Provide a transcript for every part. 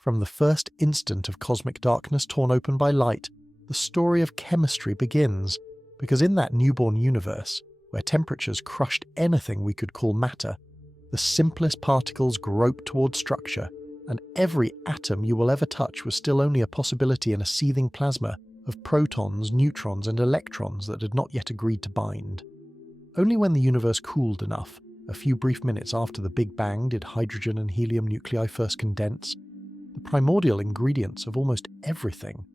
From the first instant of cosmic darkness torn open by light, the story of chemistry begins, because in that newborn universe, where temperatures crushed anything we could call matter, the simplest particles groped toward structure, and every atom you will ever touch was still only a possibility in a seething plasma of protons, neutrons, and electrons that had not yet agreed to bind. Only when the universe cooled enough, a few brief minutes after the Big Bang, did hydrogen and helium nuclei first condense, the primordial ingredients of almost everything,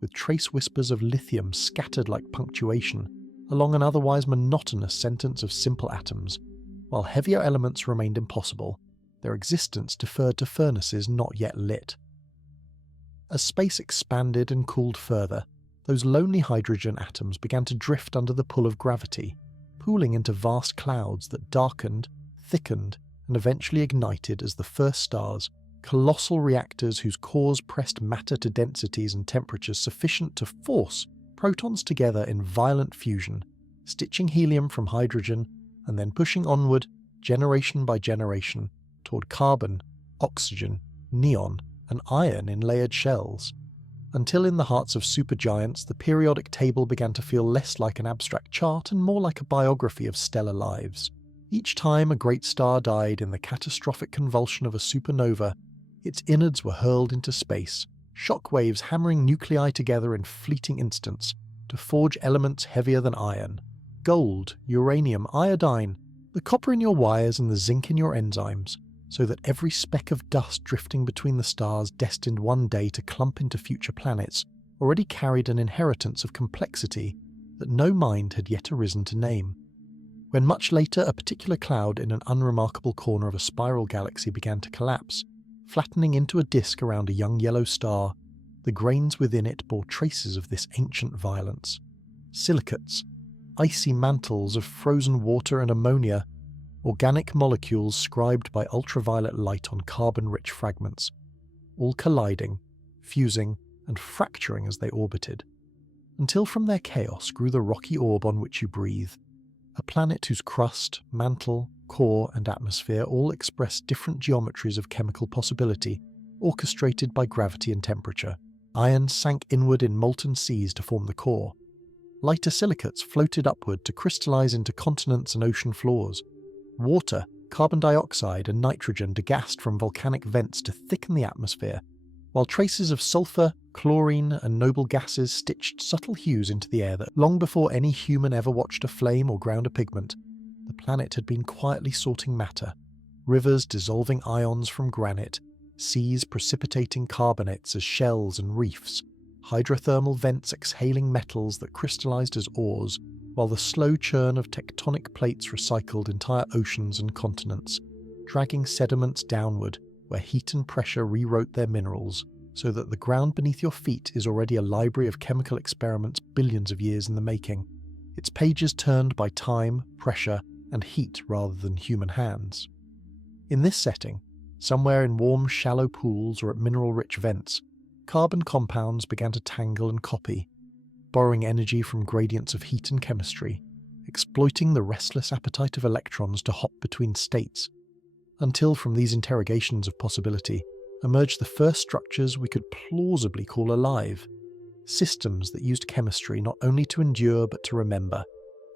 with trace whispers of lithium scattered like punctuation along an otherwise monotonous sentence of simple atoms. While heavier elements remained impossible, their existence deferred to furnaces not yet lit. As space expanded and cooled further, those lonely hydrogen atoms began to drift under the pull of gravity, pooling into vast clouds that darkened, thickened, and eventually ignited as the first stars, colossal reactors whose cores pressed matter to densities and temperatures sufficient to force protons together in violent fusion, stitching helium from hydrogen and then pushing onward, generation by generation, toward carbon, oxygen, neon, and iron in layered shells, until in the hearts of supergiants the periodic table began to feel less like an abstract chart and more like a biography of stellar lives. Each time a great star died in the catastrophic convulsion of a supernova, its innards were hurled into space, shock waves hammering nuclei together in fleeting instants to forge elements heavier than iron. Gold, uranium, iodine, the copper in your wires and the zinc in your enzymes, so that every speck of dust drifting between the stars destined one day to clump into future planets already carried an inheritance of complexity that no mind had yet arisen to name. When much later a particular cloud in an unremarkable corner of a spiral galaxy began to collapse, flattening into a disk around a young yellow star, the grains within it bore traces of this ancient violence. Silicates, icy mantles of frozen water and ammonia, organic molecules scribed by ultraviolet light on carbon-rich fragments, all colliding, fusing, and fracturing as they orbited, until from their chaos grew the rocky orb on which you breathe, a planet whose crust, mantle, core, and atmosphere all express different geometries of chemical possibility, orchestrated by gravity and temperature. Iron sank inward in molten seas to form the core. Lighter silicates floated upward to crystallize into continents and ocean floors. Water, carbon dioxide, and nitrogen degassed from volcanic vents to thicken the atmosphere, while traces of sulfur, chlorine, and noble gases stitched subtle hues into the air that, long before any human ever watched a flame or ground a pigment, the planet had been quietly sorting matter, rivers dissolving ions from granite, seas precipitating carbonates as shells and reefs, hydrothermal vents exhaling metals that crystallized as ores, while the slow churn of tectonic plates recycled entire oceans and continents, dragging sediments downward where heat and pressure rewrote their minerals, so that the ground beneath your feet is already a library of chemical experiments billions of years in the making, its pages turned by time, pressure, and heat rather than human hands. In this setting, somewhere in warm, shallow pools or at mineral-rich vents, carbon compounds began to tangle and copy, borrowing energy from gradients of heat and chemistry, exploiting the restless appetite of electrons to hop between states, until from these interrogations of possibility emerged the first structures we could plausibly call alive, systems that used chemistry not only to endure but to remember,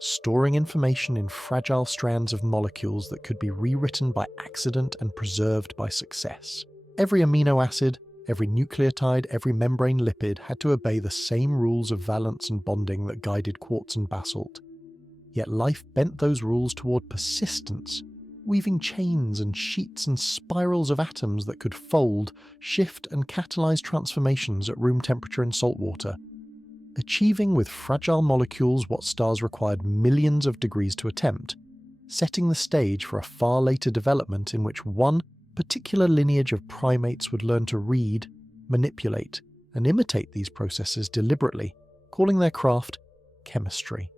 storing information in fragile strands of molecules that could be rewritten by accident and preserved by success. Every amino acid, every nucleotide, every membrane lipid had to obey the same rules of valence and bonding that guided quartz and basalt. Yet life bent those rules toward persistence, weaving chains and sheets and spirals of atoms that could fold, shift, and catalyze transformations at room temperature in salt water, achieving with fragile molecules what stars required millions of degrees to attempt, setting the stage for a far later development in which one particular lineage of primates would learn to read, manipulate, and imitate these processes deliberately, calling their craft chemistry.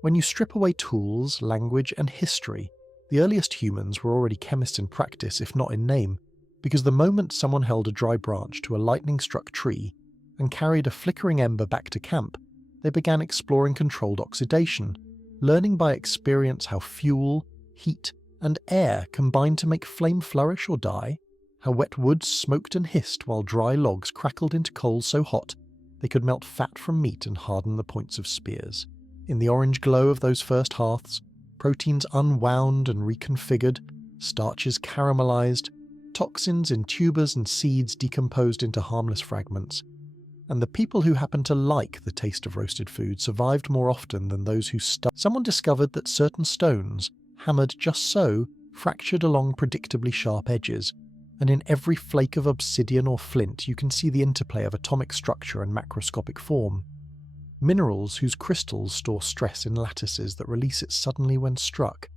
When you strip away tools, language, and history, the earliest humans were already chemists in practice, if not in name, because the moment someone held a dry branch to a lightning-struck tree and carried a flickering ember back to camp, they began exploring controlled oxidation, learning by experience how fuel, heat, and air combine to make flame flourish or die, how wet woods smoked and hissed while dry logs crackled into coals so hot they could melt fat from meat and harden the points of spears. In the orange glow of those first hearths, proteins unwound and reconfigured, starches caramelized, toxins in tubers and seeds decomposed into harmless fragments. And the people who happened to like the taste of roasted food survived more often than those who Someone discovered that certain stones, hammered just so, fractured along predictably sharp edges, and in every flake of obsidian or flint you can see the interplay of atomic structure and macroscopic form. Minerals whose crystals store stress in lattices that release it suddenly when struck.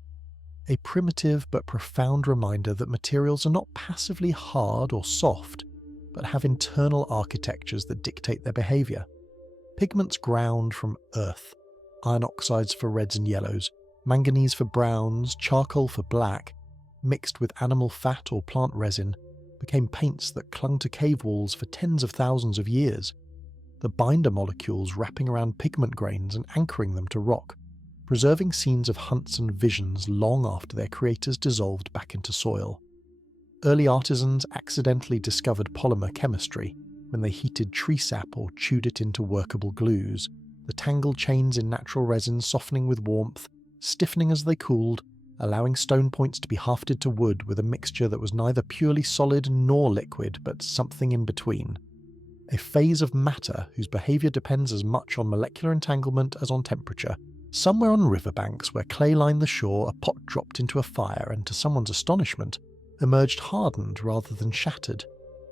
A primitive but profound reminder that materials are not passively hard or soft, but have internal architectures that dictate their behaviour. Pigments ground from earth, iron oxides for reds and yellows, manganese for browns, charcoal for black, mixed with animal fat or plant resin, became paints that clung to cave walls for tens of thousands of years, the binder molecules wrapping around pigment grains and anchoring them to rock, preserving scenes of hunts and visions long after their creators dissolved back into soil. Early artisans accidentally discovered polymer chemistry when they heated tree sap or chewed it into workable glues, the tangled chains in natural resin softening with warmth, stiffening as they cooled, allowing stone points to be hafted to wood with a mixture that was neither purely solid nor liquid, but something in between. A phase of matter whose behaviour depends as much on molecular entanglement as on temperature. Somewhere on riverbanks where clay lined the shore, a pot dropped into a fire and, to someone's astonishment, emerged hardened rather than shattered,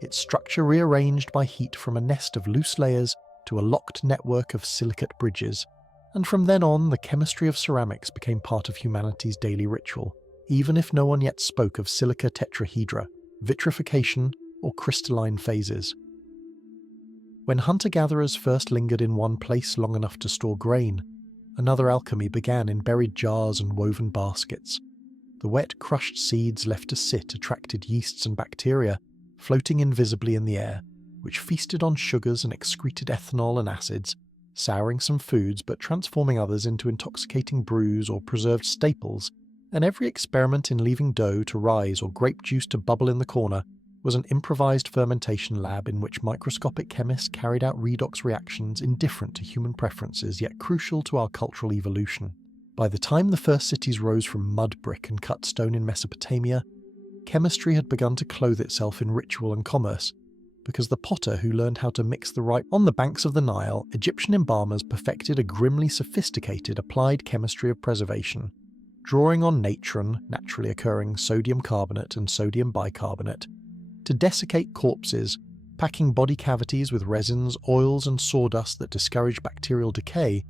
its structure rearranged by heat from a nest of loose layers to a locked network of silicate bridges. And from then on, the chemistry of ceramics became part of humanity's daily ritual, even if no one yet spoke of silica tetrahedra, vitrification, or crystalline phases. When hunter-gatherers first lingered in one place long enough to store grain, another alchemy began in buried jars and woven baskets. The wet, crushed seeds left to sit attracted yeasts and bacteria, floating invisibly in the air, which feasted on sugars and excreted ethanol and acids, souring some foods but transforming others into intoxicating brews or preserved staples, and every experiment in leaving dough to rise or grape juice to bubble in the corner was an improvised fermentation lab in which microscopic chemists carried out redox reactions indifferent to human preferences yet crucial to our cultural evolution. By the time the first cities rose from mud brick and cut stone in Mesopotamia, chemistry had begun to clothe itself in ritual and commerce, because the potter who learned how to mix the right on the banks of the Nile, Egyptian embalmers perfected a grimly sophisticated applied chemistry of preservation, drawing on natron, naturally occurring sodium carbonate and sodium bicarbonate, to desiccate corpses, packing body cavities with resins, oils and sawdust that discourage bacterial decay.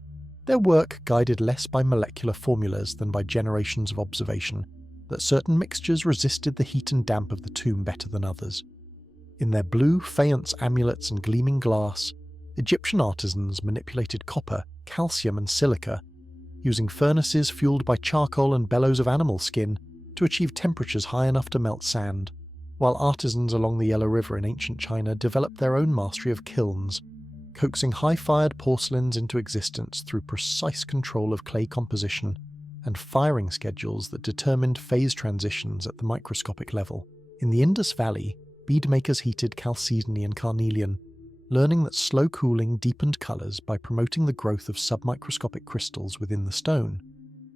Their work guided less by molecular formulas than by generations of observation, that certain mixtures resisted the heat and damp of the tomb better than others. In their blue faience amulets and gleaming glass, Egyptian artisans manipulated copper, calcium and silica, using furnaces fueled by charcoal and bellows of animal skin to achieve temperatures high enough to melt sand, while artisans along the Yellow River in ancient China developed their own mastery of kilns, coaxing high-fired porcelains into existence through precise control of clay composition and firing schedules that determined phase transitions at the microscopic level. In the Indus Valley, beadmakers heated chalcedony and carnelian, learning that slow cooling deepened colours by promoting the growth of submicroscopic crystals within the stone,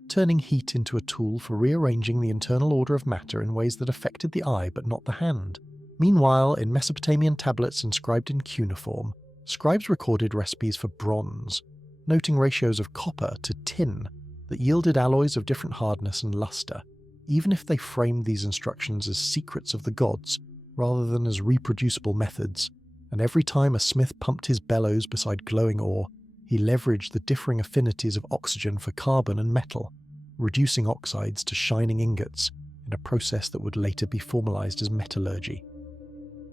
turning heat into a tool for rearranging the internal order of matter in ways that affected the eye but not the hand. Meanwhile, in Mesopotamian tablets inscribed in cuneiform, scribes recorded recipes for bronze, noting ratios of copper to tin that yielded alloys of different hardness and luster, even if they framed these instructions as secrets of the gods rather than as reproducible methods. And every time a smith pumped his bellows beside glowing ore, he leveraged the differing affinities of oxygen for carbon and metal, reducing oxides to shining ingots in a process that would later be formalized as metallurgy.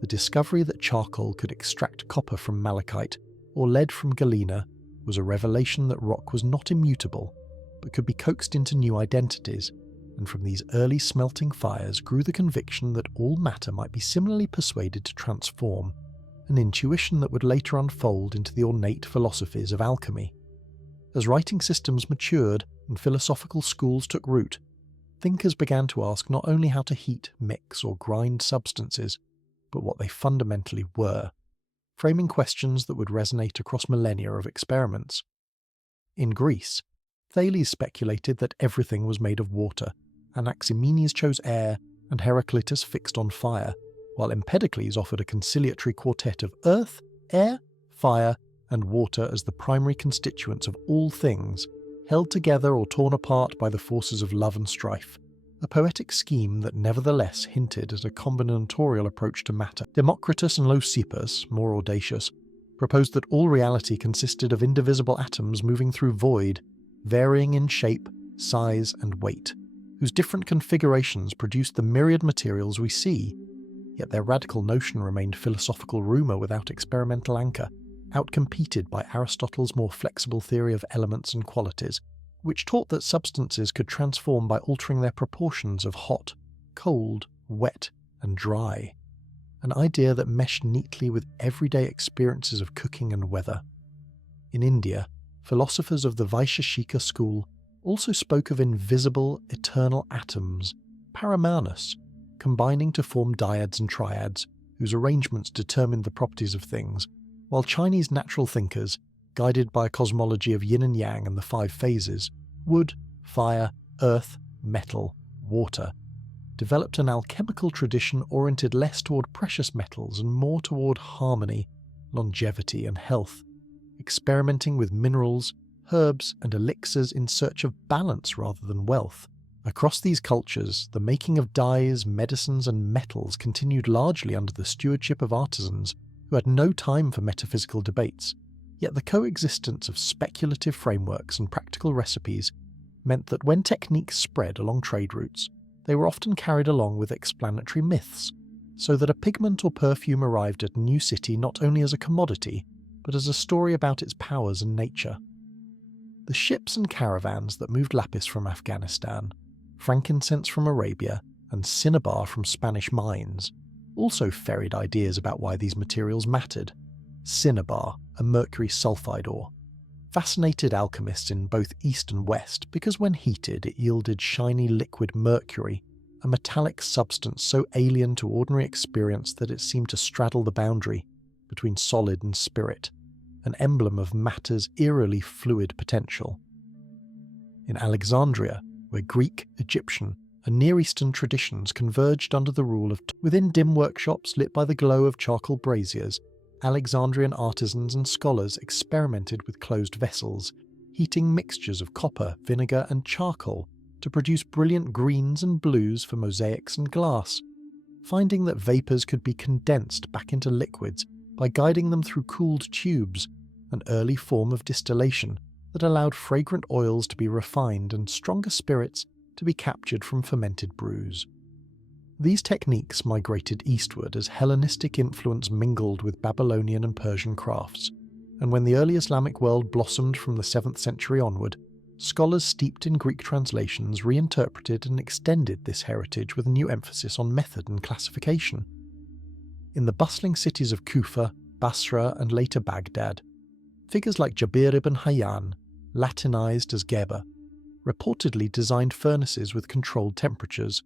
The discovery that charcoal could extract copper from malachite or lead from galena was a revelation that rock was not immutable, but could be coaxed into new identities, and from these early smelting fires grew the conviction that all matter might be similarly persuaded to transform, an intuition that would later unfold into the ornate philosophies of alchemy. As writing systems matured and philosophical schools took root, thinkers began to ask not only how to heat, mix, or grind substances, but what they fundamentally were, framing questions that would resonate across millennia of experiments. In Greece, Thales speculated that everything was made of water, Anaximenes chose air, and Heraclitus fixed on fire, while Empedocles offered a conciliatory quartet of earth, air, fire, and water as the primary constituents of all things, held together or torn apart by the forces of love and strife, a poetic scheme that nevertheless hinted at a combinatorial approach to matter. Democritus and Leucippus, more audacious, proposed that all reality consisted of indivisible atoms moving through void, varying in shape, size, and weight, whose different configurations produced the myriad materials we see, yet their radical notion remained philosophical rumour without experimental anchor, outcompeted by Aristotle's more flexible theory of elements and qualities, which taught that substances could transform by altering their proportions of hot, cold, wet, and dry, an idea that meshed neatly with everyday experiences of cooking and weather. In India, philosophers of the Vaisheshika school also spoke of invisible, eternal atoms, paramanas, combining to form dyads and triads, whose arrangements determined the properties of things, while Chinese natural thinkers, guided by a cosmology of yin and yang and the 5 phases, wood, fire, earth, metal, water, developed an alchemical tradition oriented less toward precious metals and more toward harmony, longevity, and health, experimenting with minerals, herbs, and elixirs in search of balance rather than wealth. Across these cultures, the making of dyes, medicines, and metals continued largely under the stewardship of artisans who had no time for metaphysical debates, yet the coexistence of speculative frameworks and practical recipes meant that when techniques spread along trade routes, they were often carried along with explanatory myths, so that a pigment or perfume arrived at a new city not only as a commodity, but as a story about its powers and nature. The ships and caravans that moved lapis from Afghanistan, frankincense from Arabia, and cinnabar from Spanish mines also ferried ideas about why these materials mattered. Cinnabar, a mercury sulfide ore, fascinated alchemists in both East and West because when heated it yielded shiny liquid mercury, a metallic substance so alien to ordinary experience that it seemed to straddle the boundary between solid and spirit, an emblem of matter's eerily fluid potential. In Alexandria, where Greek, Egyptian, and Near Eastern traditions converged under the rule of within dim workshops lit by the glow of charcoal braziers, Alexandrian artisans and scholars experimented with closed vessels, heating mixtures of copper, vinegar, and charcoal to produce brilliant greens and blues for mosaics and glass, finding that vapours could be condensed back into liquids by guiding them through cooled tubes, an early form of distillation that allowed fragrant oils to be refined and stronger spirits to be captured from fermented brews. These techniques migrated eastward as Hellenistic influence mingled with Babylonian and Persian crafts, and when the early Islamic world blossomed from the 7th century onward, scholars steeped in Greek translations reinterpreted and extended this heritage with a new emphasis on method and classification. In the bustling cities of Kufa, Basra, and later Baghdad, figures like Jabir ibn Hayyan, Latinized as Geber, reportedly designed furnaces with controlled temperatures,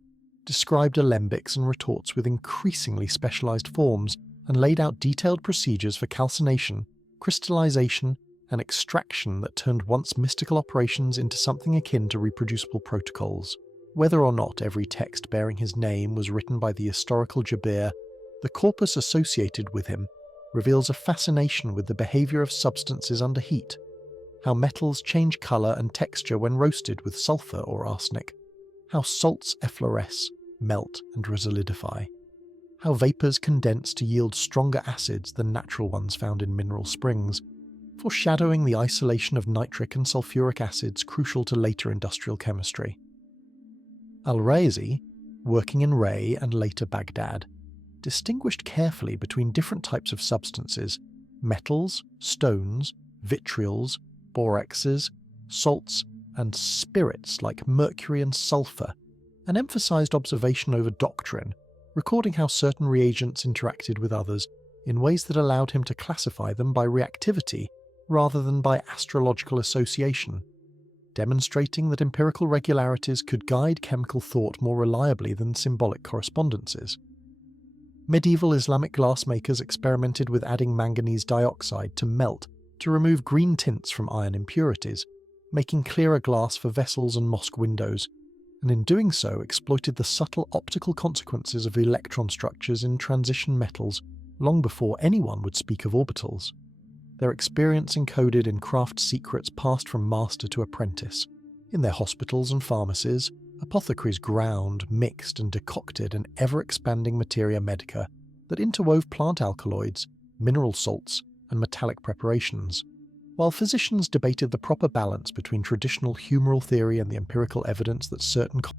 described alembics and retorts with increasingly specialized forms, and laid out detailed procedures for calcination, crystallization, and extraction that turned once mystical operations into something akin to reproducible protocols. Whether or not every text bearing his name was written by the historical Jabir, the corpus associated with him reveals a fascination with the behavior of substances under heat, how metals change color and texture when roasted with sulfur or arsenic, how salts effloresce, melt, and resolidify, how vapors condense to yield stronger acids than natural ones found in mineral springs, foreshadowing the isolation of nitric and sulfuric acids crucial to later industrial chemistry. Al-Razi, working in Ray and later Baghdad, distinguished carefully between different types of substances, metals, stones, vitriols, borexes, salts, and spirits like mercury and sulfur, and emphasized observation over doctrine, recording how certain reagents interacted with others in ways that allowed him to classify them by reactivity rather than by astrological association. demonstrating that empirical regularities could guide chemical thought more reliably than symbolic correspondences. Medieval Islamic glassmakers experimented with adding manganese dioxide to melt to remove green tints from iron impurities, making clearer glass for vessels and mosque windows, and in doing so exploited the subtle optical consequences of electron structures in transition metals long before anyone would speak of orbitals. Their experience encoded in craft secrets passed from master to apprentice. In their hospitals and pharmacies, apothecaries ground, mixed and decocted an ever-expanding materia medica that interwove plant alkaloids, mineral salts, and metallic preparations, while physicians debated the proper balance between traditional humoral theory and the empirical evidence that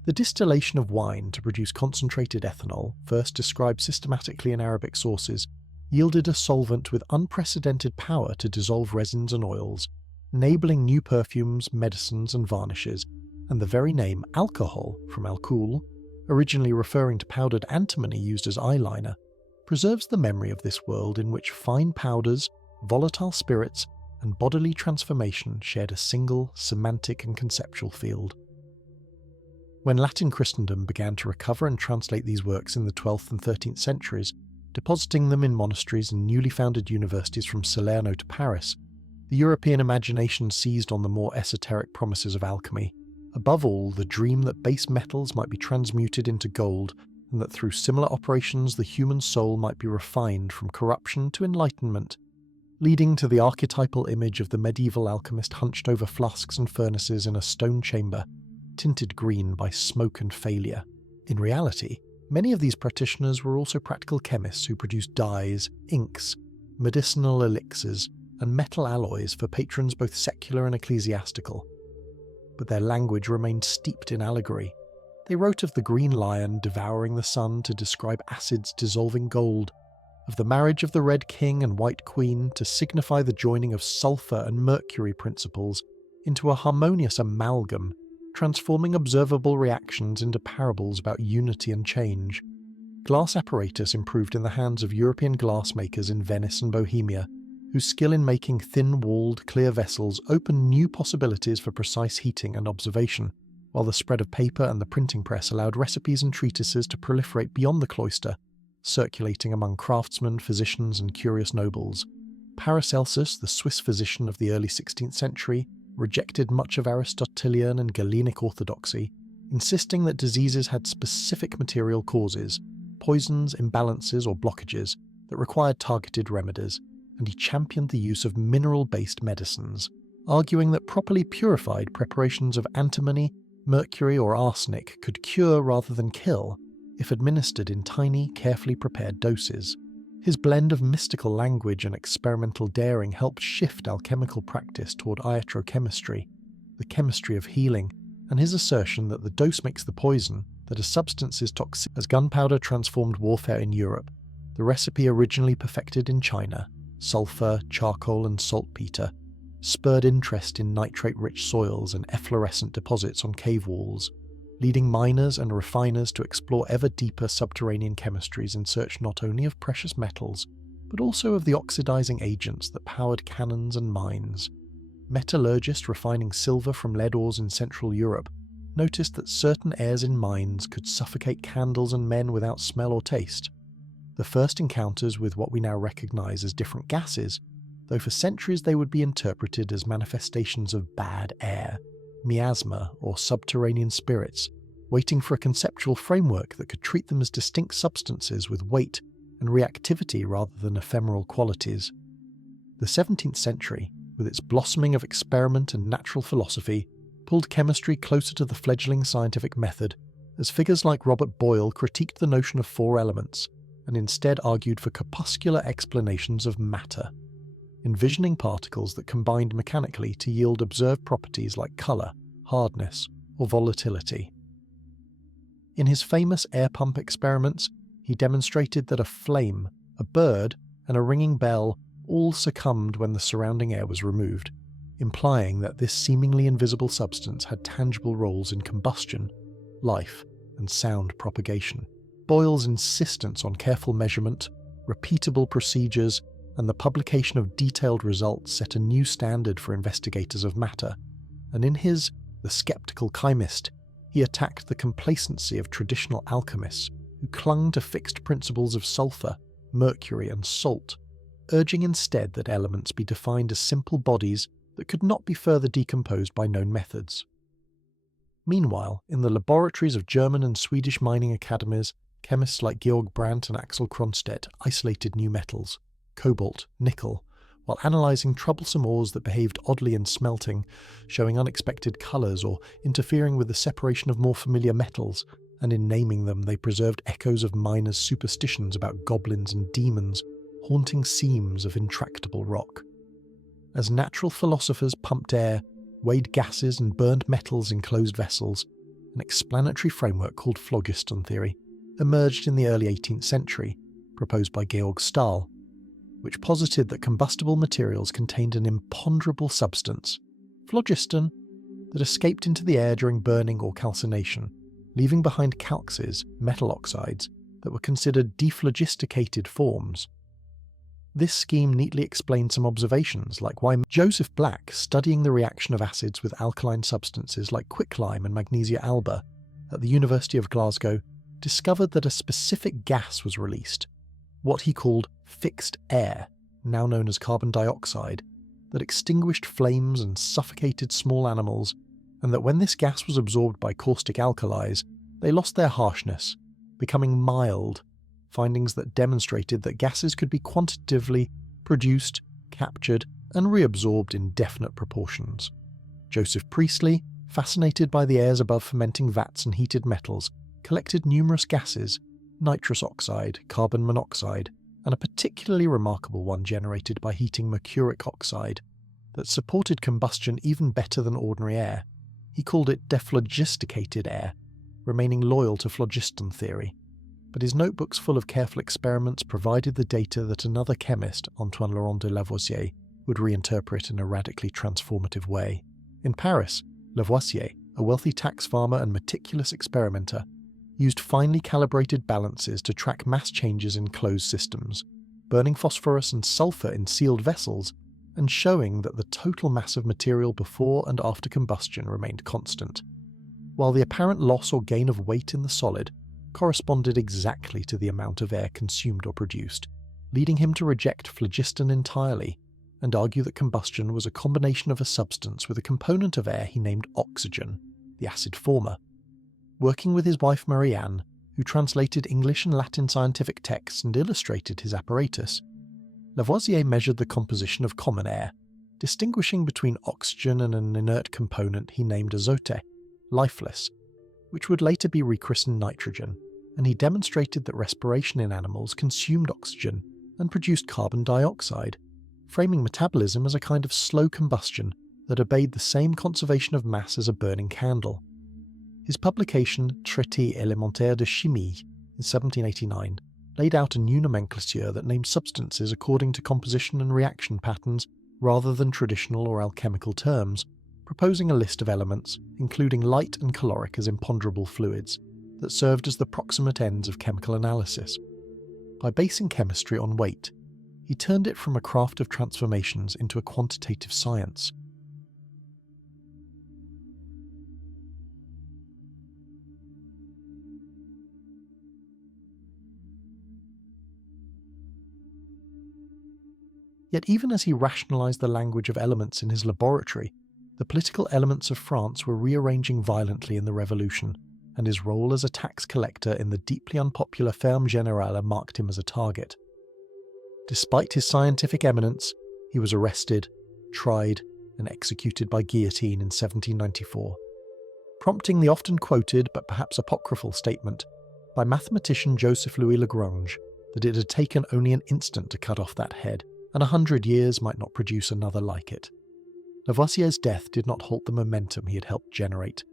the distillation of wine to produce concentrated ethanol, first described systematically in Arabic sources, yielded a solvent with unprecedented power to dissolve resins and oils, enabling new perfumes, medicines, and varnishes, and the very name alcohol, from alcool, originally referring to powdered antimony used as eyeliner, preserves the memory of this world in which fine powders, volatile spirits, and bodily transformation shared a single semantic and conceptual field. When Latin Christendom began to recover and translate these works in the 12th and 13th centuries, depositing them in monasteries and newly founded universities from Salerno to Paris, the European imagination seized on the more esoteric promises of alchemy. Above all, the dream that base metals might be transmuted into gold, and that through similar operations the human soul might be refined from corruption to enlightenment, leading to the archetypal image of the medieval alchemist hunched over flasks and furnaces in a stone chamber, tinted green by smoke and failure. In reality, many of these practitioners were also practical chemists who produced dyes, inks, medicinal elixirs, and metal alloys for patrons both secular and ecclesiastical. But their language remained steeped in allegory. They wrote of the green lion devouring the sun to describe acids dissolving gold, of the marriage of the red king and white queen to signify the joining of sulfur and mercury principles into a harmonious amalgam, transforming observable reactions into parables about unity and change. Glass apparatus improved in the hands of European glassmakers in Venice and Bohemia, whose skill in making thin-walled, clear vessels opened new possibilities for precise heating and observation, while the spread of paper and the printing press allowed recipes and treatises to proliferate beyond the cloister, circulating among craftsmen, physicians, and curious nobles. Paracelsus, the Swiss physician of the early 16th century, rejected much of Aristotelian and Galenic orthodoxy, insisting that diseases had specific material causes, poisons, imbalances, or blockages that required targeted remedies, and he championed the use of mineral-based medicines, arguing that properly purified preparations of antimony, mercury, or arsenic could cure rather than kill if administered in tiny, carefully prepared doses. His blend of mystical language and experimental daring helped shift alchemical practice toward iatrochemistry, the chemistry of healing, and his assertion that the dose makes the poison, that a substance is toxic. As gunpowder transformed warfare in Europe, the recipe originally perfected in China, sulfur, charcoal, and saltpeter, spurred interest in nitrate-rich soils and efflorescent deposits on cave walls, leading miners and refiners to explore ever deeper subterranean chemistries in search not only of precious metals, but also of the oxidizing agents that powered cannons and mines. Metallurgists refining silver from lead ores in Central Europe noticed that certain airs in mines could suffocate candles and men without smell or taste. The first encounters with what we now recognize as different gases, though for centuries they would be interpreted as manifestations of bad air, miasma, or subterranean spirits, waiting for a conceptual framework that could treat them as distinct substances with weight and reactivity rather than ephemeral qualities. The 17th century, with its blossoming of experiment and natural philosophy, pulled chemistry closer to the fledgling scientific method, as figures like Robert Boyle critiqued the notion of four elements, and instead argued for corpuscular explanations of matter, envisioning particles that combined mechanically to yield observed properties like colour, hardness, or volatility. In his famous air pump experiments, he demonstrated that a flame, a bird, and a ringing bell all succumbed when the surrounding air was removed, implying that this seemingly invisible substance had tangible roles in combustion, life, and sound propagation. Boyle's insistence on careful measurement, repeatable procedures, and the publication of detailed results set a new standard for investigators of matter, and in his The skeptical chemist, he attacked the complacency of traditional alchemists who clung to fixed principles of sulfur, mercury, and salt, urging instead that elements be defined as simple bodies that could not be further decomposed by known methods. Meanwhile, in the laboratories of German and Swedish mining academies, chemists like Georg Brandt and Axel Kronstedt isolated new metals, cobalt, nickel, while analysing troublesome ores that behaved oddly in smelting, showing unexpected colours or interfering with the separation of more familiar metals, and in naming them they preserved echoes of miners' superstitions about goblins and demons haunting seams of intractable rock. As natural philosophers pumped air, weighed gases and burned metals in closed vessels, an explanatory framework called phlogiston theory emerged in the early 18th century, proposed by Georg Stahl, which posited that combustible materials contained an imponderable substance, phlogiston, that escaped into the air during burning or calcination, leaving behind calxes, metal oxides, that were considered dephlogisticated forms. This scheme neatly explained some observations, like why Joseph Black, studying the reaction of acids with alkaline substances like quicklime and magnesia alba at the University of Glasgow, discovered that a specific gas was released, what he called fixed air, now known as carbon dioxide, that extinguished flames and suffocated small animals, and that when this gas was absorbed by caustic alkalis, they lost their harshness, becoming mild, findings that demonstrated that gases could be quantitatively produced, captured, and reabsorbed in definite proportions. Joseph Priestley, fascinated by the airs above fermenting vats and heated metals, collected numerous gases, nitrous oxide, carbon monoxide, and a particularly remarkable one generated by heating mercuric oxide, that supported combustion even better than ordinary air. He called it dephlogisticated air, remaining loyal to phlogiston theory. But his notebooks full of careful experiments provided the data that another chemist, Antoine Laurent de Lavoisier, would reinterpret in a radically transformative way. In Paris, Lavoisier, a wealthy tax farmer and meticulous experimenter, used finely calibrated balances to track mass changes in closed systems, burning phosphorus and sulfur in sealed vessels, and showing that the total mass of material before and after combustion remained constant, while the apparent loss or gain of weight in the solid corresponded exactly to the amount of air consumed or produced, leading him to reject phlogiston entirely and argue that combustion was a combination of a substance with a component of air he named oxygen, the acid former. Working with his wife Marie-Anne, who translated English and Latin scientific texts and illustrated his apparatus, Lavoisier measured the composition of common air, distinguishing between oxygen and an inert component he named azote, lifeless, which would later be rechristened nitrogen, and he demonstrated that respiration in animals consumed oxygen and produced carbon dioxide, framing metabolism as a kind of slow combustion that obeyed the same conservation of mass as a burning candle. His publication Traité élémentaire de chimie in 1789 laid out a new nomenclature that named substances according to composition and reaction patterns rather than traditional or alchemical terms, proposing a list of elements, including light and caloric as imponderable fluids, that served as the proximate ends of chemical analysis. By basing chemistry on weight, he turned it from a craft of transformations into a quantitative science. Yet even as he rationalised the language of elements in his laboratory, the political elements of France were rearranging violently in the Revolution, and his role as a tax collector in the deeply unpopular Ferme Générale marked him as a target. Despite his scientific eminence, he was arrested, tried, and executed by guillotine in 1794, prompting the often quoted but perhaps apocryphal statement by mathematician Joseph Louis Lagrange that it had taken only an instant to cut off that head, and 100 years might not produce another like it. Lavoisier's death did not halt the momentum he had helped generate,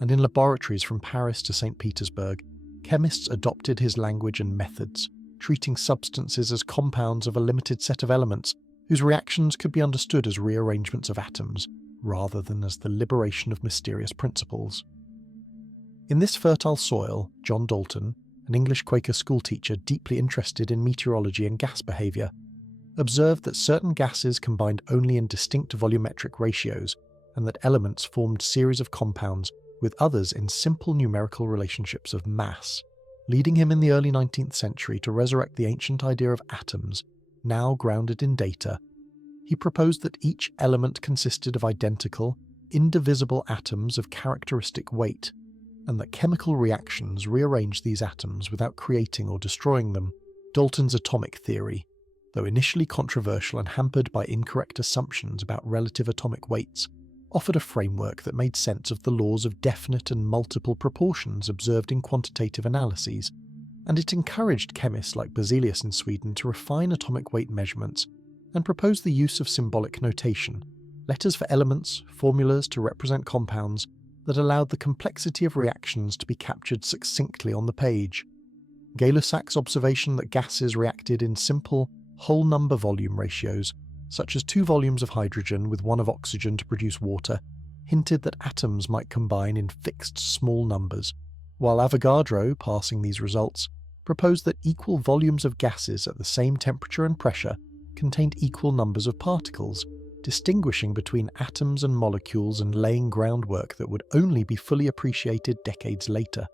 and in laboratories from Paris to St. Petersburg, chemists adopted his language and methods, treating substances as compounds of a limited set of elements whose reactions could be understood as rearrangements of atoms, rather than as the liberation of mysterious principles. In this fertile soil, John Dalton, an English Quaker schoolteacher deeply interested in meteorology and gas behaviour, observed that certain gases combined only in distinct volumetric ratios, and that elements formed series of compounds with others in simple numerical relationships of mass, leading him in the early 19th century to resurrect the ancient idea of atoms, now grounded in data. He proposed that each element consisted of identical, indivisible atoms of characteristic weight, and that chemical reactions rearranged these atoms without creating or destroying them. Dalton's atomic theory, though initially controversial and hampered by incorrect assumptions about relative atomic weights, offered a framework that made sense of the laws of definite and multiple proportions observed in quantitative analyses, and it encouraged chemists like Berzelius in Sweden to refine atomic weight measurements and propose the use of symbolic notation, letters for elements, formulas to represent compounds, that allowed the complexity of reactions to be captured succinctly on the page. Gay-Lussac's observation that gases reacted in simple, whole number volume ratios, such as 2 volumes of hydrogen with 1 of oxygen to produce water, hinted that atoms might combine in fixed small numbers, while Avogadro, parsing these results, proposed that equal volumes of gases at the same temperature and pressure contained equal numbers of particles, distinguishing between atoms and molecules and laying groundwork that would only be fully appreciated decades later.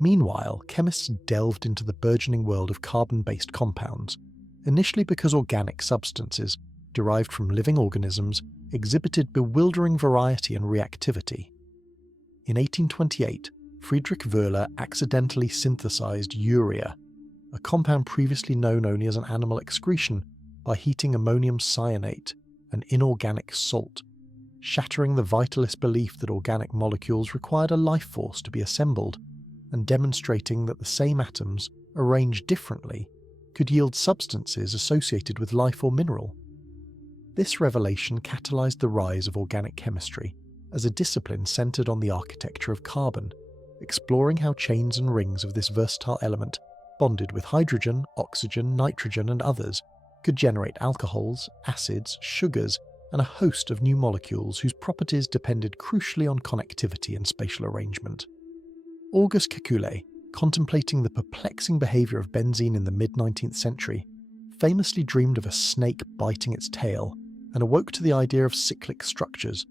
Meanwhile, chemists delved into the burgeoning world of carbon-based compounds, initially because organic substances, derived from living organisms, exhibited bewildering variety and reactivity. In 1828, Friedrich Wöhler accidentally synthesized urea, a compound previously known only as an animal excretion, by heating ammonium cyanate, an inorganic salt, shattering the vitalist belief that organic molecules required a life force to be assembled, and demonstrating that the same atoms, arranged differently, could yield substances associated with life or mineral. This revelation catalyzed the rise of organic chemistry as a discipline centered on the architecture of carbon, exploring how chains and rings of this versatile element, bonded with hydrogen, oxygen, nitrogen, and others, could generate alcohols, acids, sugars, and a host of new molecules whose properties depended crucially on connectivity and spatial arrangement. Auguste Kekule, contemplating the perplexing behavior of benzene in the mid-19th century, famously dreamed of a snake biting its tail and awoke to the idea of cyclic structures,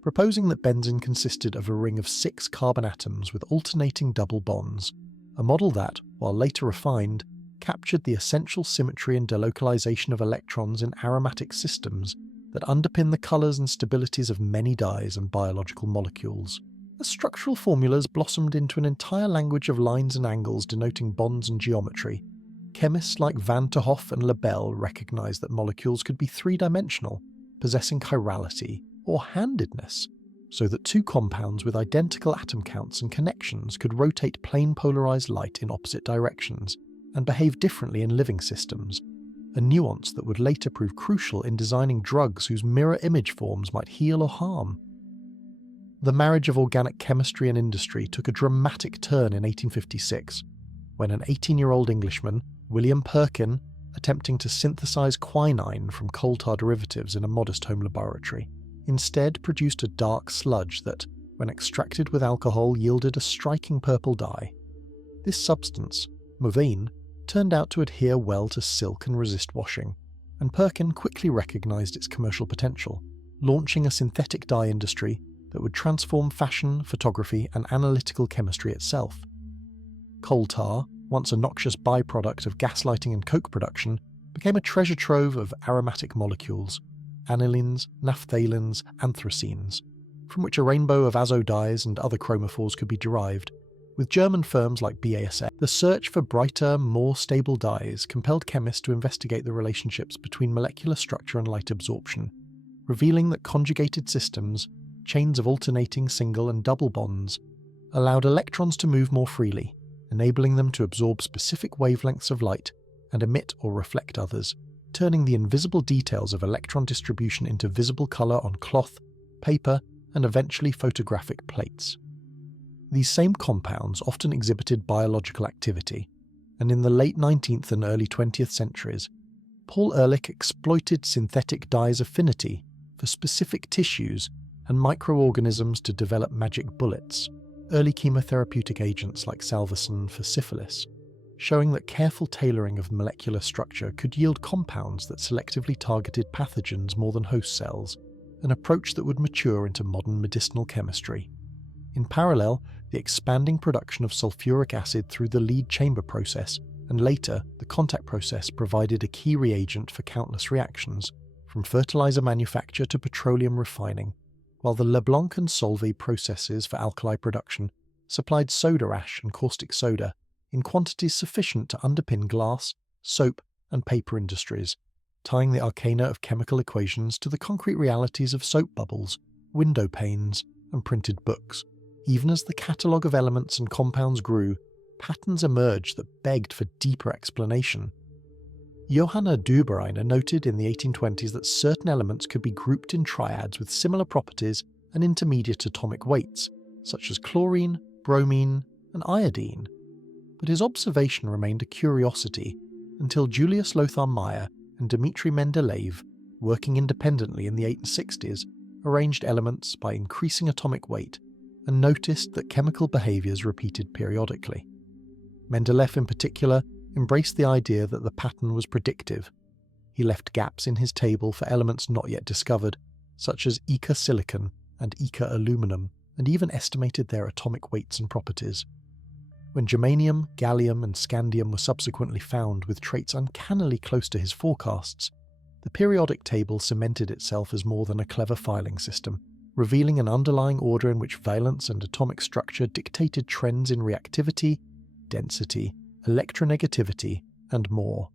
proposing that benzene consisted of a ring of 6 carbon atoms with alternating double bonds, a model that, while later refined, captured the essential symmetry and delocalization of electrons in aromatic systems that underpin the colours and stabilities of many dyes and biological molecules. As structural formulas blossomed into an entire language of lines and angles denoting bonds and geometry, chemists like Van 't Hoff and Lebel recognized that molecules could be 3-dimensional, possessing chirality or handedness, so that 2 compounds with identical atom counts and connections could rotate plane polarized light in opposite directions and behave differently in living systems, a nuance that would later prove crucial in designing drugs whose mirror image forms might heal or harm. The marriage of organic chemistry and industry took a dramatic turn in 1856, when an 18-year-old Englishman, William Perkin, attempting to synthesize quinine from coal tar derivatives in a modest home laboratory, instead produced a dark sludge that, when extracted with alcohol, yielded a striking purple dye. This substance, mauveine, turned out to adhere well to silk and resist washing, and Perkin quickly recognized its commercial potential, launching a synthetic dye industry that would transform fashion, photography, and analytical chemistry itself. Coal tar, once a noxious byproduct of gaslighting and coke production, became a treasure trove of aromatic molecules, anilines, naphthalines, anthracenes, from which a rainbow of azo dyes and other chromophores could be derived. With German firms like BASF, the search for brighter, more stable dyes compelled chemists to investigate the relationships between molecular structure and light absorption, revealing that conjugated systems, chains of alternating single and double bonds, allowed electrons to move more freely, enabling them to absorb specific wavelengths of light and emit or reflect others, turning the invisible details of electron distribution into visible colour on cloth, paper, and eventually photographic plates. These same compounds often exhibited biological activity, and in the late 19th and early 20th centuries, Paul Ehrlich exploited synthetic dyes' affinity for specific tissues and microorganisms to develop magic bullets, early chemotherapeutic agents like salvarsan for syphilis. showing that careful tailoring of molecular structure could yield compounds that selectively targeted pathogens more than host cells, an approach that would mature into modern medicinal chemistry. In parallel, the expanding production of sulfuric acid through the lead chamber process, and later the contact process, provided a key reagent for countless reactions, from fertilizer manufacture to petroleum refining, while the Leblanc and Solvay processes for alkali production supplied soda ash and caustic soda in quantities sufficient to underpin glass, soap, and paper industries, tying the arcana of chemical equations to the concrete realities of soap bubbles, window panes, and printed books. Even as the catalogue of elements and compounds grew, patterns emerged that begged for deeper explanation. Johanna Dubereiner noted in the 1820s that certain elements could be grouped in triads with similar properties and intermediate atomic weights, such as chlorine, bromine, and iodine. But his observation remained a curiosity until Julius Lothar Meyer and Dmitri Mendeleev, working independently in the 1860s, arranged elements by increasing atomic weight and noticed that chemical behaviours repeated periodically. Mendeleev in particular embraced the idea that the pattern was predictive. He left gaps in his table for elements not yet discovered, such as Eka silicon and Eka aluminum, and even estimated their atomic weights and properties. When germanium, gallium, and scandium were subsequently found with traits uncannily close to his forecasts, the periodic table cemented itself as more than a clever filing system, revealing an underlying order in which valence and atomic structure dictated trends in reactivity, density, electronegativity, and more.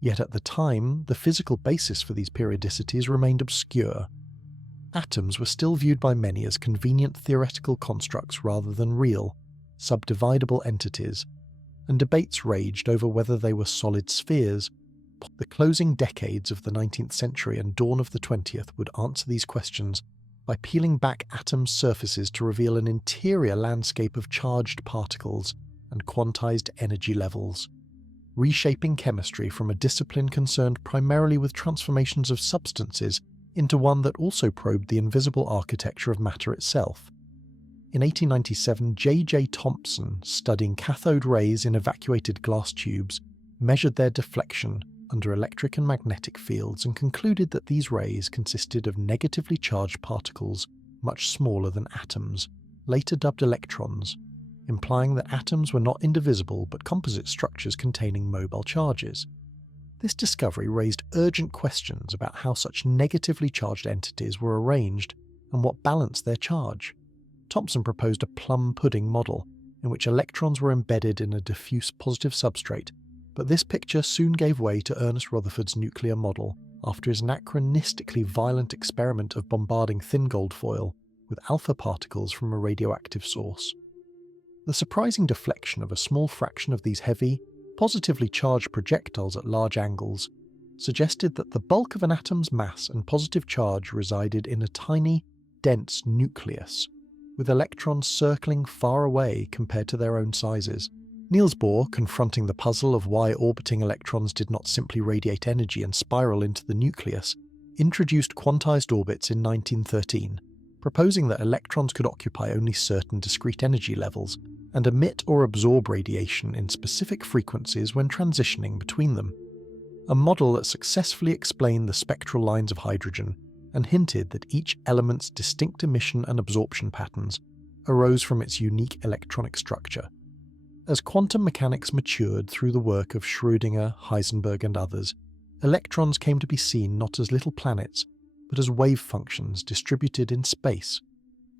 Yet at the time, the physical basis for these periodicities remained obscure. Atoms were still viewed by many as convenient theoretical constructs rather than real, subdividable entities, and debates raged over whether they were solid spheres. The closing decades of the 19th century and dawn of the 20th would answer these questions by peeling back atoms' surfaces to reveal an interior landscape of charged particles and quantized energy levels, reshaping chemistry from a discipline concerned primarily with transformations of substances into one that also probed the invisible architecture of matter itself. In 1897, J.J. Thomson, studying cathode rays in evacuated glass tubes, measured their deflection under electric and magnetic fields and concluded that these rays consisted of negatively charged particles much smaller than atoms, later dubbed electrons, implying that atoms were not indivisible but composite structures containing mobile charges. This discovery raised urgent questions about how such negatively charged entities were arranged and what balanced their charge. Thomson proposed a plum pudding model, in which electrons were embedded in a diffuse positive substrate, but this picture soon gave way to Ernest Rutherford's nuclear model after his anachronistically violent experiment of bombarding thin gold foil with alpha particles from a radioactive source. The surprising deflection of a small fraction of these heavy, positively charged projectiles at large angles suggested that the bulk of an atom's mass and positive charge resided in a tiny, dense nucleus, with electrons circling far away compared to their own sizes. Niels Bohr, confronting the puzzle of why orbiting electrons did not simply radiate energy and spiral into the nucleus, introduced quantized orbits in 1913, proposing that electrons could occupy only certain discrete energy levels and emit or absorb radiation in specific frequencies when transitioning between them. A model that successfully explained the spectral lines of hydrogen and hinted that each element's distinct emission and absorption patterns arose from its unique electronic structure. As quantum mechanics matured through the work of Schrödinger, Heisenberg, and others, electrons came to be seen not as little planets, but as wave functions distributed in space,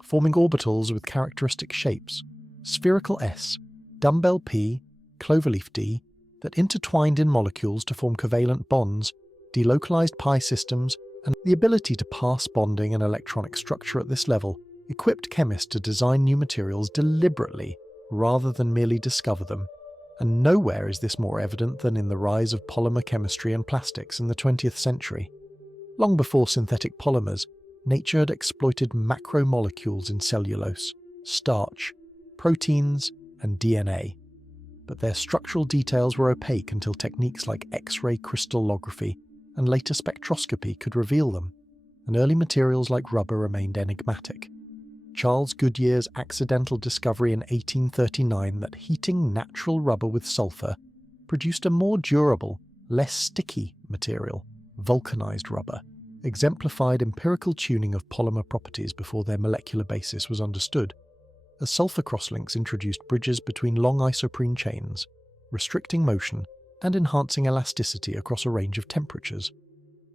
forming orbitals with characteristic shapes, spherical S, dumbbell P, cloverleaf D, that intertwined in molecules to form covalent bonds, delocalized pi systems, and the ability to pass bonding and electronic structure at this level equipped chemists to design new materials deliberately rather than merely discover them, and nowhere is this more evident than in the rise of polymer chemistry and plastics in the 20th century. Long before synthetic polymers, nature had exploited macromolecules in cellulose, starch, proteins, and DNA, but their structural details were opaque until techniques like X-ray crystallography and later spectroscopy could reveal them, and early materials like rubber remained enigmatic. Charles Goodyear's accidental discovery in 1839 that heating natural rubber with sulfur produced a more durable, less sticky material, vulcanized rubber, exemplified empirical tuning of polymer properties before their molecular basis was understood, as sulfur crosslinks introduced bridges between long isoprene chains, restricting motion and enhancing elasticity across a range of temperatures.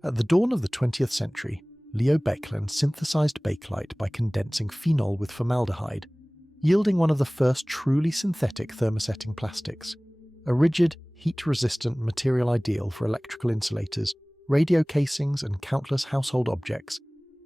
At the dawn of the 20th century, Leo Baekeland synthesized bakelite by condensing phenol with formaldehyde, yielding one of the first truly synthetic thermosetting plastics, a rigid, heat-resistant material ideal for electrical insulators, radio casings, and countless household objects,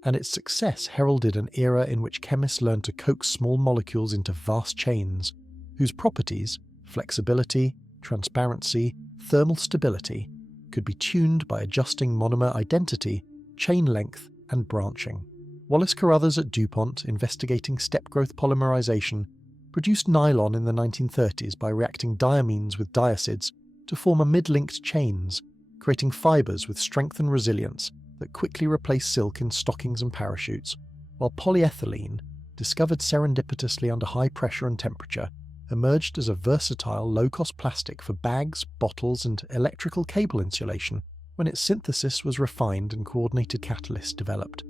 and its success heralded an era in which chemists learned to coax small molecules into vast chains, whose properties, flexibility, transparency, thermal stability, could be tuned by adjusting monomer identity, chain length, and branching. Wallace Carruthers at DuPont, investigating step-growth polymerization, produced nylon in the 1930s by reacting diamines with diacids to form amid-linked chains, creating fibers with strength and resilience that quickly replace silk in stockings and parachutes, while polyethylene, discovered serendipitously under high pressure and temperature, emerged as a versatile, low-cost plastic for bags, bottles, and electrical cable insulation when its synthesis was refined and coordinated catalysts developed.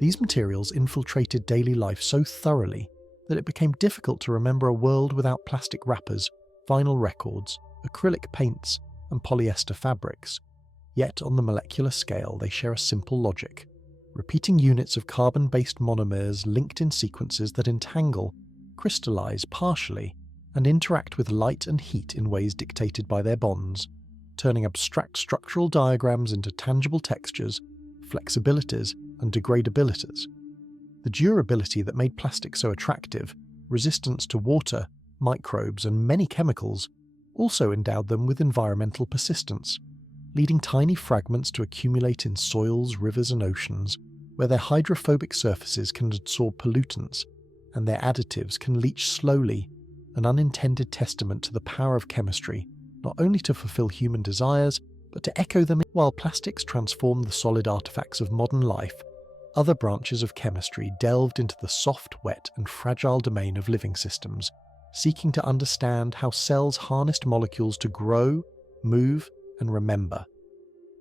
These materials infiltrated daily life so thoroughly that it became difficult to remember a world without plastic wrappers, vinyl records, acrylic paints, and polyester fabrics. Yet on the molecular scale they share a simple logic, repeating units of carbon-based monomers linked in sequences that entangle, crystallize partially, and interact with light and heat in ways dictated by their bonds, turning abstract structural diagrams into tangible textures, flexibilities, and degradabilities. The durability that made plastic so attractive, resistance to water, microbes, and many chemicals, also endowed them with environmental persistence, leading tiny fragments to accumulate in soils, rivers, and oceans, where their hydrophobic surfaces can absorb pollutants, and their additives can leach slowly, an unintended testament to the power of chemistry, not only to fulfill human desires, but to echo them. While plastics transformed the solid artifacts of modern life, other branches of chemistry delved into the soft, wet, and fragile domain of living systems, seeking to understand how cells harnessed molecules to grow, move, and remember.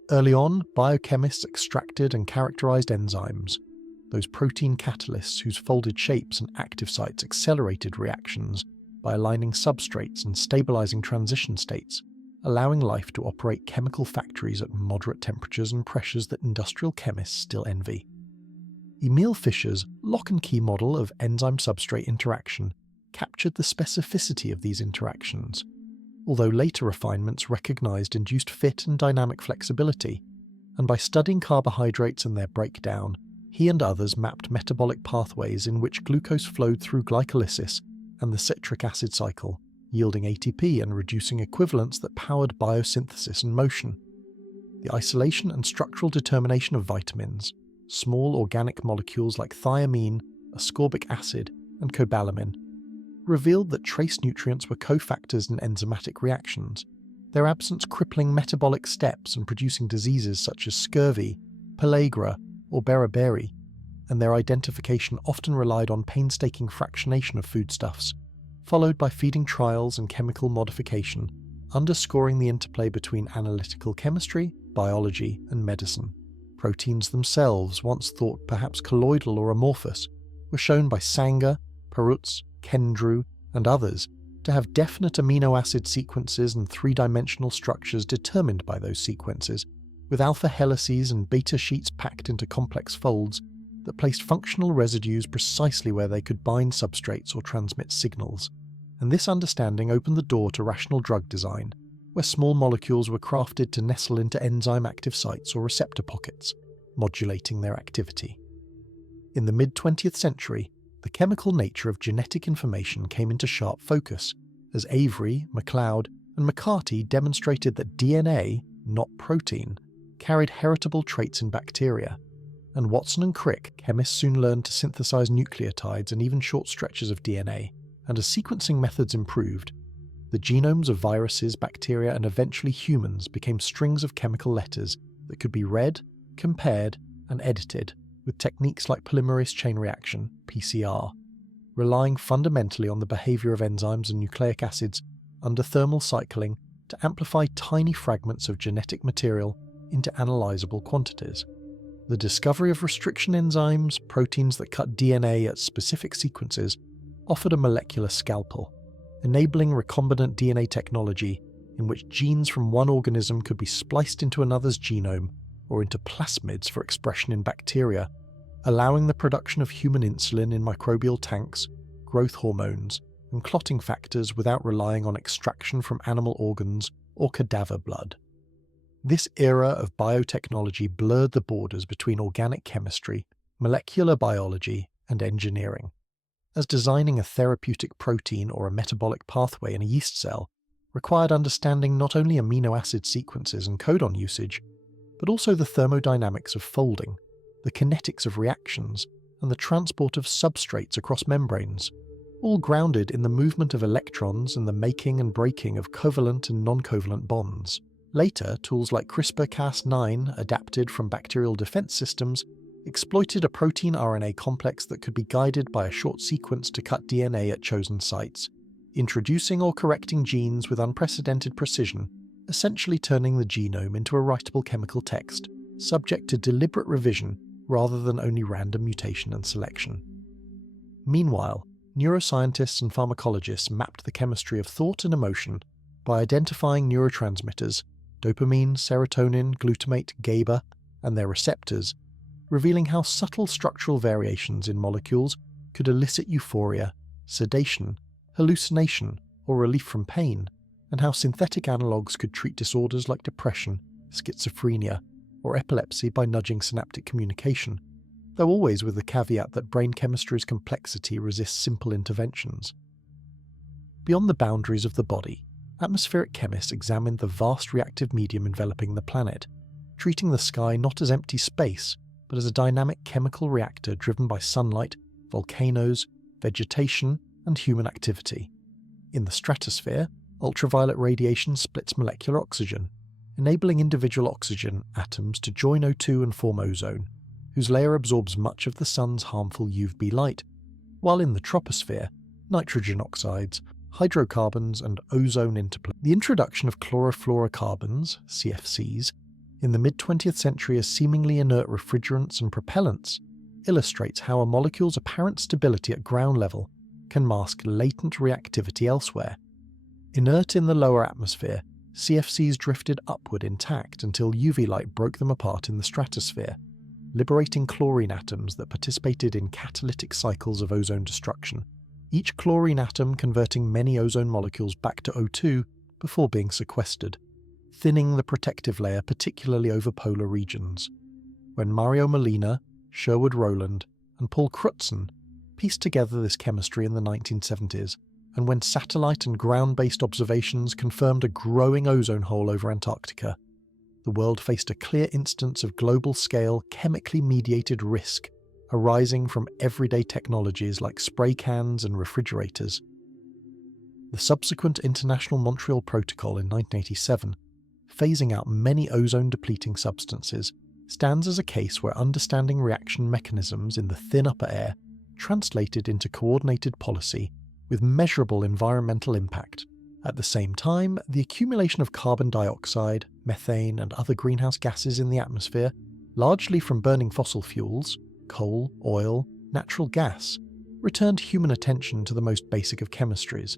Early on, biochemists extracted and characterized enzymes, those protein catalysts whose folded shapes and active sites accelerated reactions by aligning substrates and stabilizing transition states, allowing life to operate chemical factories at moderate temperatures and pressures that industrial chemists still envy. Emil Fischer's lock-and-key model of enzyme-substrate interaction captured the specificity of these interactions, although later refinements recognized induced fit and dynamic flexibility, and by studying carbohydrates and their breakdown, he and others mapped metabolic pathways in which glucose flowed through glycolysis and the citric acid cycle, yielding ATP and reducing equivalents that powered biosynthesis and motion. The isolation and structural determination of vitamins, small organic molecules like thiamine, ascorbic acid, and cobalamin, revealed that trace nutrients were cofactors in enzymatic reactions, their absence crippling metabolic steps and producing diseases such as scurvy, pellagra, or beriberi, and their identification often relied on painstaking fractionation of foodstuffs, followed by feeding trials and chemical modification, underscoring the interplay between analytical chemistry, biology, and medicine. Proteins themselves, once thought perhaps colloidal or amorphous, were shown by Sanger, Perutz, Kendrew, and others to have definite amino acid sequences and three-dimensional structures determined by those sequences, with alpha helices and beta sheets packed into complex folds that placed functional residues precisely where they could bind substrates or transmit signals. And this understanding opened the door to rational drug design, where small molecules were crafted to nestle into enzyme active sites or receptor pockets, modulating their activity. In the mid-20th century, the chemical nature of genetic information came into sharp focus, as Avery, MacLeod, and McCarty demonstrated that DNA, not protein, carried heritable traits in bacteria, and Watson and Crick, chemists, soon learned to synthesize nucleotides and even short stretches of DNA, and as sequencing methods improved, the genomes of viruses, bacteria, and eventually humans became strings of chemical letters that could be read, compared, and edited, with techniques like polymerase chain reaction, PCR, relying fundamentally on the behavior of enzymes and nucleic acids under thermal cycling to amplify tiny fragments of genetic material into analyzable quantities. The discovery of restriction enzymes, proteins that cut DNA at specific sequences, offered a molecular scalpel, enabling recombinant DNA technology in which genes from one organism could be spliced into another's genome or into plasmids for expression in bacteria, allowing the production of human insulin in microbial tanks, growth hormones, and clotting factors without relying on extraction from animal organs or cadaver blood. This era of biotechnology blurred the borders between organic chemistry, molecular biology, and engineering, as designing a therapeutic protein or a metabolic pathway in a yeast cell required understanding not only amino acid sequences and codon usage, but also the thermodynamics of folding, the kinetics of reactions, and the transport of substrates across membranes, all grounded in the movement of electrons and the making and breaking of covalent and non-covalent bonds. Later, tools like CRISPR-Cas9, adapted from bacterial defense systems, exploited a protein RNA complex that could be guided by a short sequence to cut DNA at chosen sites, introducing or correcting genes with unprecedented precision, essentially turning the genome into a writable chemical text, subject to deliberate revision rather than only random mutation and selection. Meanwhile, neuroscientists and pharmacologists mapped the chemistry of thought and emotion by identifying neurotransmitters, dopamine, serotonin, glutamate, GABA, and their receptors, revealing how subtle structural variations in molecules could elicit euphoria, sedation, hallucination, or relief from pain, and how synthetic analogues could treat disorders like depression, schizophrenia, or epilepsy by nudging synaptic communication, though always with the caveat that brain chemistry's complexity resists simple interventions. Beyond the boundaries of the body, atmospheric chemists examined the vast reactive medium enveloping the planet, treating the sky not as empty space, but as a dynamic chemical reactor driven by sunlight, volcanoes, vegetation, and human activity. In the stratosphere, ultraviolet radiation splits molecular oxygen, enabling individual oxygen atoms to join O2 and form ozone, whose layer absorbs much of the sun's harmful UVB light, while in the troposphere, nitrogen oxides, hydrocarbons, and ozone interplay. The introduction of chlorofluorocarbons, CFCs, in the mid-20th century as seemingly inert refrigerants and propellants illustrates how a molecule's apparent stability at ground level can mask latent reactivity elsewhere. Inert in the lower atmosphere, CFCs drifted upward intact until UV light broke them apart in the stratosphere, liberating chlorine atoms that participated in catalytic cycles of ozone destruction, each chlorine atom converting many ozone molecules back to O2 before being sequestered, thinning the protective layer particularly over polar regions. When Mario Molina, Sherwood Rowland, and Paul Crutzen pieced together this chemistry in the 1970s, and when satellite and ground-based observations confirmed a growing ozone hole over Antarctica, the world faced a clear instance of global-scale, chemically mediated risk arising from everyday technologies like spray cans and refrigerators. The subsequent International Montreal Protocol in 1987, phasing out many ozone-depleting substances, stands as a case where understanding reaction mechanisms in the thin upper air translated into coordinated policy with measurable environmental impact. At the same time, the accumulation of carbon dioxide, methane, and other greenhouse gases in the atmosphere, largely from burning fossil fuels, coal, oil, natural gas, returned human attention to the most basic of chemistries,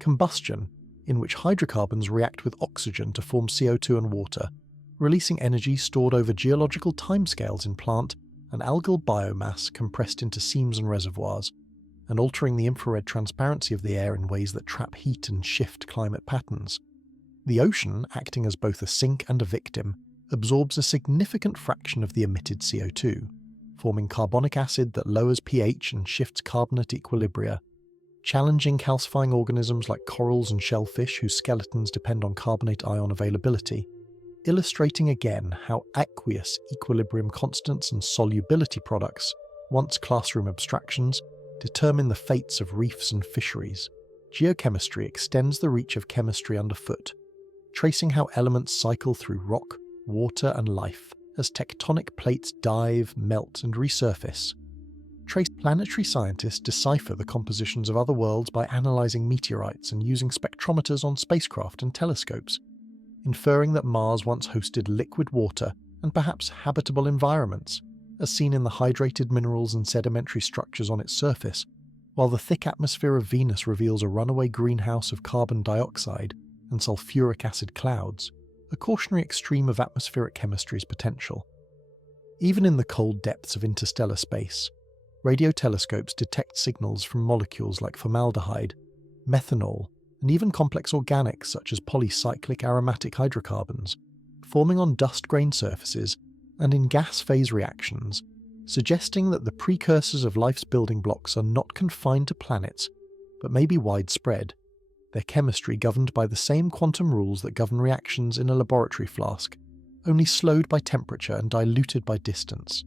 combustion, in which hydrocarbons react with oxygen to form CO2 and water, releasing energy stored over geological timescales in plant and algal biomass compressed into seams and reservoirs, and altering the infrared transparency of the air in ways that trap heat and shift climate patterns. The ocean, acting as both a sink and a victim, absorbs a significant fraction of the emitted CO2, forming carbonic acid that lowers pH and shifts carbonate equilibria, challenging calcifying organisms like corals and shellfish whose skeletons depend on carbonate ion availability, illustrating again how aqueous equilibrium constants and solubility products, once classroom abstractions, determine the fates of reefs and fisheries. Geochemistry extends the reach of chemistry underfoot, tracing how elements cycle through rock, water, and life, as tectonic plates dive, melt, and resurface. Planetary scientists decipher the compositions of other worlds by analysing meteorites and using spectrometers on spacecraft and telescopes, inferring that Mars once hosted liquid water and perhaps habitable environments, as seen in the hydrated minerals and sedimentary structures on its surface, while the thick atmosphere of Venus reveals a runaway greenhouse of carbon dioxide and sulfuric acid clouds, a cautionary extreme of atmospheric chemistry's potential. Even in the cold depths of interstellar space, radio telescopes detect signals from molecules like formaldehyde, methanol, and even complex organics such as polycyclic aromatic hydrocarbons, forming on dust-grained surfaces and in gas phase reactions, suggesting that the precursors of life's building blocks are not confined to planets, but may be widespread, their chemistry governed by the same quantum rules that govern reactions in a laboratory flask, only slowed by temperature and diluted by distance.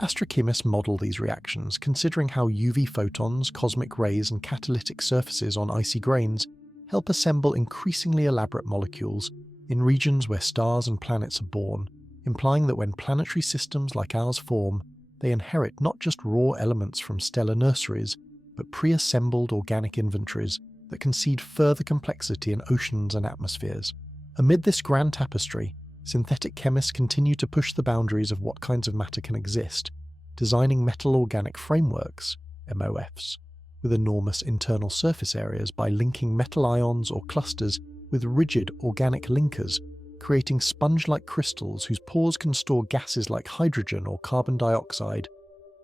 Astrochemists model these reactions, considering how UV photons, cosmic rays, and catalytic surfaces on icy grains help assemble increasingly elaborate molecules in regions where stars and planets are born, implying that when planetary systems like ours form, they inherit not just raw elements from stellar nurseries, but pre-assembled organic inventories that concede further complexity in oceans and atmospheres. Amid this grand tapestry, synthetic chemists continue to push the boundaries of what kinds of matter can exist, designing metal-organic frameworks, MOFs, with enormous internal surface areas by linking metal ions or clusters with rigid organic linkers, creating sponge-like crystals whose pores can store gases like hydrogen or carbon dioxide,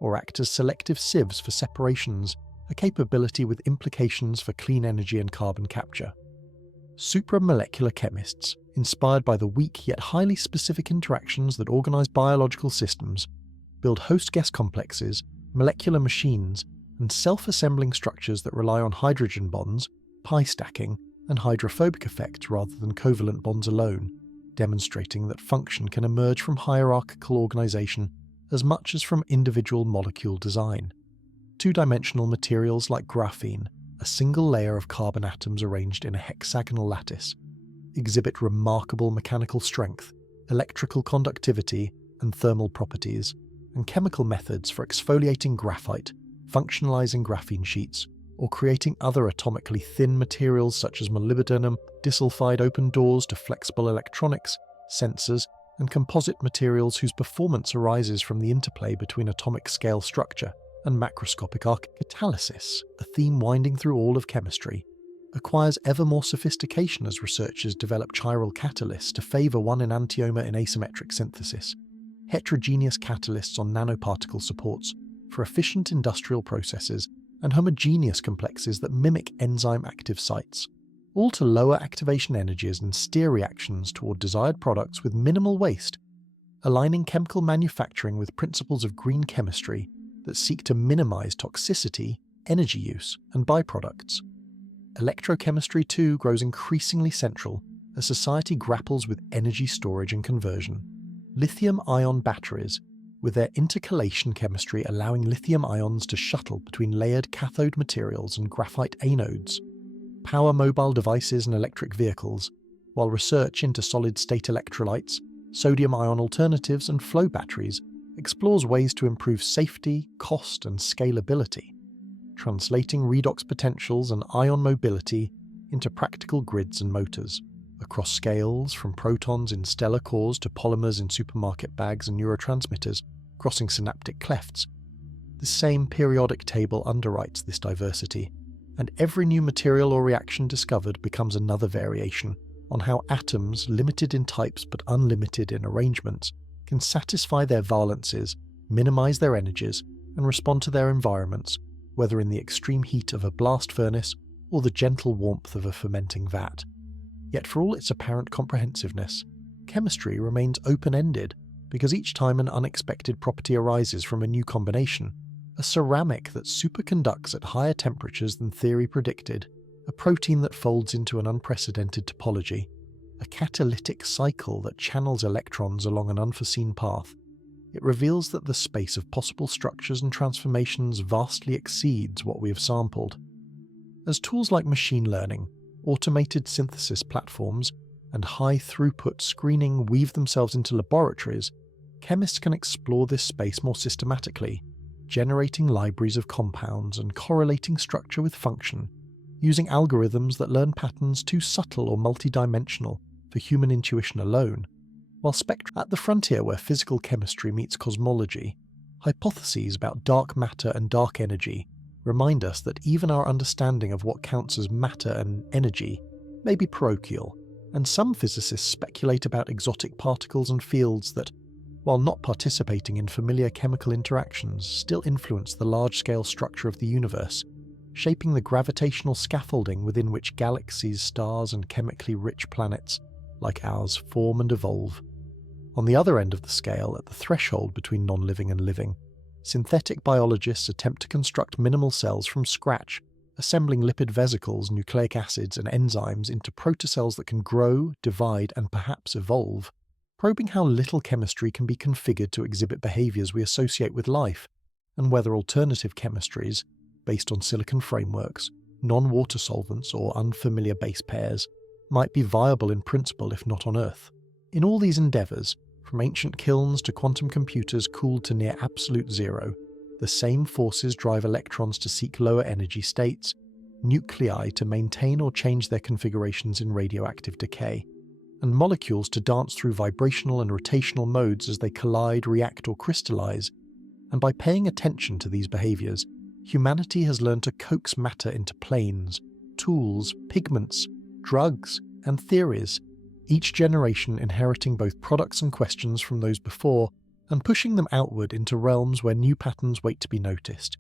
or act as selective sieves for separations, a capability with implications for clean energy and carbon capture. Supramolecular chemists, inspired by the weak yet highly specific interactions that organize biological systems, build host-guess complexes, molecular machines, and self-assembling structures that rely on hydrogen bonds, pi stacking, and hydrophobic effects rather than covalent bonds alone, demonstrating that function can emerge from hierarchical organization as much as from individual molecule design. Two-dimensional materials like graphene, a single layer of carbon atoms arranged in a hexagonal lattice, exhibit remarkable mechanical strength, electrical conductivity, and thermal properties, and chemical methods for exfoliating graphite, functionalizing graphene sheets, or creating other atomically thin materials such as molybdenum disulfide open doors to flexible electronics, sensors, and composite materials whose performance arises from the interplay between atomic scale structure and macroscopic catalysis, a theme winding through all of chemistry, acquires ever more sophistication as researchers develop chiral catalysts to favour one enantiomer in asymmetric synthesis, heterogeneous catalysts on nanoparticle supports for efficient industrial processes, and homogeneous complexes that mimic enzyme active sites, all to lower activation energies and steer reactions toward desired products with minimal waste, aligning chemical manufacturing with principles of green chemistry that seek to minimize toxicity, energy use, and byproducts. Electrochemistry, too, grows increasingly central as society grapples with energy storage and conversion. Lithium-ion batteries, with their intercalation chemistry allowing lithium ions to shuttle between layered cathode materials and graphite anodes, power mobile devices and electric vehicles, while research into solid-state electrolytes, sodium-ion alternatives, and flow batteries explores ways to improve safety, cost, and scalability, translating redox potentials and ion mobility into practical grids and motors, across scales from protons in stellar cores to polymers in supermarket bags and neurotransmitters crossing synaptic clefts. The same periodic table underwrites this diversity, and every new material or reaction discovered becomes another variation on how atoms, limited in types but unlimited in arrangements, can satisfy their valences, minimize their energies, and respond to their environments, whether in the extreme heat of a blast furnace or the gentle warmth of a fermenting vat. Yet for all its apparent comprehensiveness, chemistry remains open-ended, because each time an unexpected property arises from a new combination, a ceramic that superconducts at higher temperatures than theory predicted, a protein that folds into an unprecedented topology, a catalytic cycle that channels electrons along an unforeseen path, it reveals that the space of possible structures and transformations vastly exceeds what we have sampled. As tools like machine learning, automated synthesis platforms, and high-throughput screening weave themselves into laboratories, chemists can explore this space more systematically, generating libraries of compounds and correlating structure with function, using algorithms that learn patterns too subtle or multidimensional for human intuition alone. While at the frontier where physical chemistry meets cosmology, hypotheses about dark matter and dark energy remind us that even our understanding of what counts as matter and energy may be parochial, and some physicists speculate about exotic particles and fields that, while not participating in familiar chemical interactions, still influence the large-scale structure of the universe, shaping the gravitational scaffolding within which galaxies, stars, and chemically rich planets like ours form and evolve. On the other end of the scale, at the threshold between non-living and living, synthetic biologists attempt to construct minimal cells from scratch, assembling lipid vesicles, nucleic acids, and enzymes into protocells that can grow, divide, and perhaps evolve, probing how little chemistry can be configured to exhibit behaviors we associate with life, and whether alternative chemistries, based on silicon frameworks, non-water solvents, or unfamiliar base pairs, might be viable in principle if not on Earth. In all these endeavours, from ancient kilns to quantum computers cooled to near absolute zero, the same forces drive electrons to seek lower energy states, nuclei to maintain or change their configurations in radioactive decay, and molecules to dance through vibrational and rotational modes as they collide, react, or crystallize. And by paying attention to these behaviors, humanity has learned to coax matter into planes, tools, pigments, drugs, and theories, each generation inheriting both products and questions from those before, and pushing them outward into realms where new patterns wait to be noticed.